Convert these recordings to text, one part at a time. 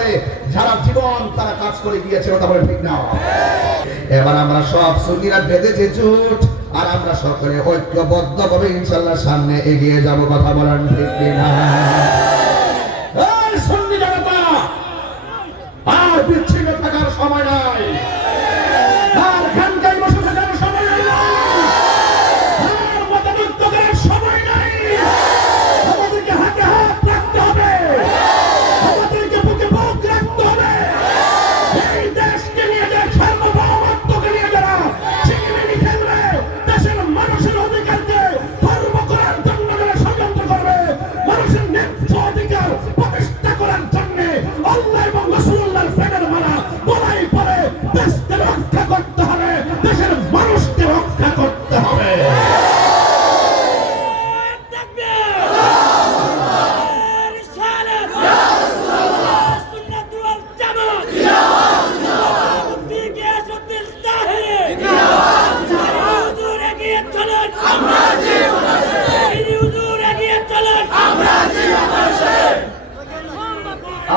বলে, যারা জীবন তারা কাজ করে গিয়েছে কথা বলে ঠিক না। এবার আমরা সব সুন্নিরা বেঁধেছে জুট, আর আমরা সকলে ঐক্যবদ্ধ ভাবে ইনশাল্লাহ সামনে এগিয়ে যাব, কথা বলার ঠিক না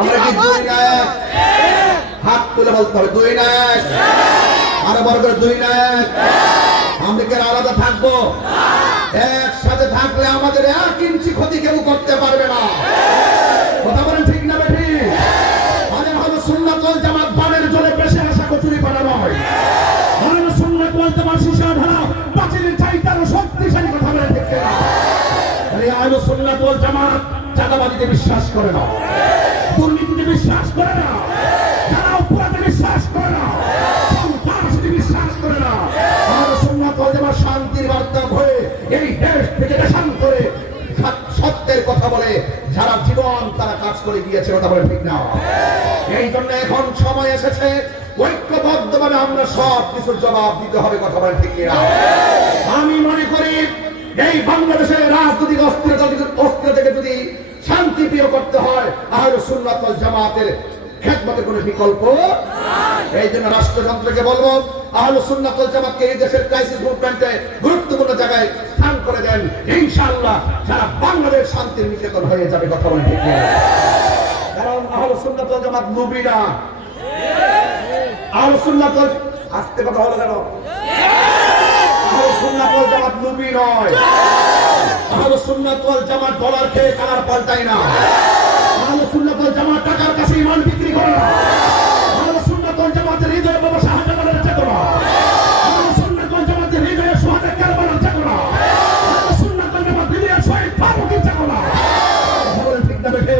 আমরা কি দুই নায়ক হাত তুলে বলতে হবে, দুই নায়ক আরও বড় করে, দুই নায়ক আমরা কি আলাদা থাকব? একসাথে থাকলে আমাদের এক ইঞ্চি ক্ষতি কেউ করতে পারবে না। কথা বলেন ঠিক না বেঠি? আরে হলো সুন্নাত ওয়াল জামাত বানের জলে বেশি আসা কচুরি পানা নয়। হলো সুন্নাত ওয়াল জামাত শিশা ধারা পাঁচিলের চাইতে আরও শক্তিশালী কথা বলেন ঠিক না আরে আহলে সুন্নাত ওয়াল জামাত চাঁদাবাজিতে বিশ্বাস করে না। দুর্নীতিতে বিশ্বাস করে না। যারা অপরাধে বিশ্বাস করে না করে শান্তির বার্তা হয়ে এই দেশ থেকে দেশান্তরে সত- সত্যের কথা বলে, যারা জীবন তারা কাজ করে গিয়েছে কথা বলে ঠিক না। এই জন্য এখন সময় এসেছে, ঐক্যবদ্ধভাবে আমরা সব কিছুর জবাব দিতে হবে কথা বলে ঠিক না আমি মনে করি এই বাংলাদেশের রাজনৈতিক অস্থিরতা যদি- অস্থিরতা থেকে যদি শান্তি প্রিয় করতে হয় সুন্নাত জামাতের খেদমতের কোনো বিকল্প? এই জন্য রাষ্ট্রযন্ত্রকে বলব আহলে সুন্নাত জামাতকে এই দেশের ক্রাইসিস মুভমেন্টে গুরুত্বপূর্ণ জায়গায় স্থান করে দেন। ইনশাআল্লাহ সারা বাংলাদেশ শান্তির নিকেতন হয়ে যাবে কথা বলে ঠিক কারণ আহলে সুন্নাত জামাত নবী না আহলে সুন্নাত কথা হলো কেন? আহলে সুন্নাত জামাত নয়। আহলে সুন্নাত জামাত ডলার খেয়ে কালার পাল্টায় না। আহলে সুন্নাত ওয়াল জামাত টাকার কাছে ইমান বিক্রি করে। না আহলে সুন্নাত ওয়াল জামাতের হৃদয়ে বাবা শাহজালালের চেতনা। আহলে সুন্নাত ওয়াল জামাতের হৃদয়ে সোহাদে কারবালার চেতনা। আহলে সুন্নাত ওয়াল জামাত হৃদয়ে শহীদ ফারুকের চেতনা। বলেন ঠিক না বেঠে।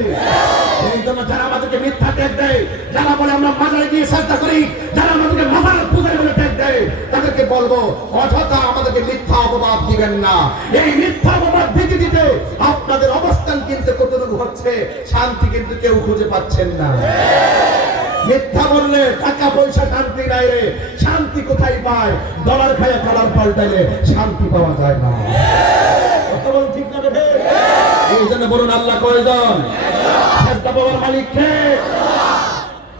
এই জন্য যারা আমাদেরকে মিথ্যা ট্যাগ দেয়, যারা বলে আমরা মাজারে গিয়ে চেষ্টা করি, যারা আমাদেরকে মাজার পূজায় বলে ট্যাগ দেয়, তাদেরকে বলব, অযথা আমাদেরকে মিথ্যা অপবাদ দিবেন না। এই মিথ্যা অপবাদ দিতে দিতে হচ্ছে শান্তি কিন্তু কেউ খুঁজে পাচ্ছেন না। মিথ্যা বললে টাকা পয়সা শান্তি নাই রে। শান্তি কোথায় পায়? ডলার খায় ডলার পাল্টাইলে শান্তি পাওয়া যায় না। ঠিক এই জন্য বলুন, আল্লাহ কয়জন? বাবার মালিক কে?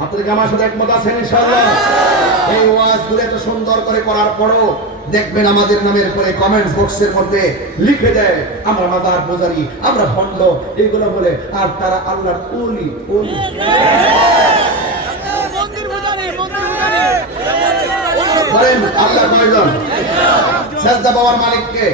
আপনাদের আমার সাথে একমত আছেন ইনশাআল্লাহ? এই ওয়াজগুলো এত সুন্দর করে করার পরও দেখবেন আমাদের নামের পরে কমেন্টস বক্সের মধ্যে লিখে দেয়, আমরা মাদার বোজারি আমরা ভণ্ড। এইগুলো বলে, আর তারা আল্লাহর ওলি ওলি। বলেন আল্লাহ কয়জন সেজদা বাবার মালিক কে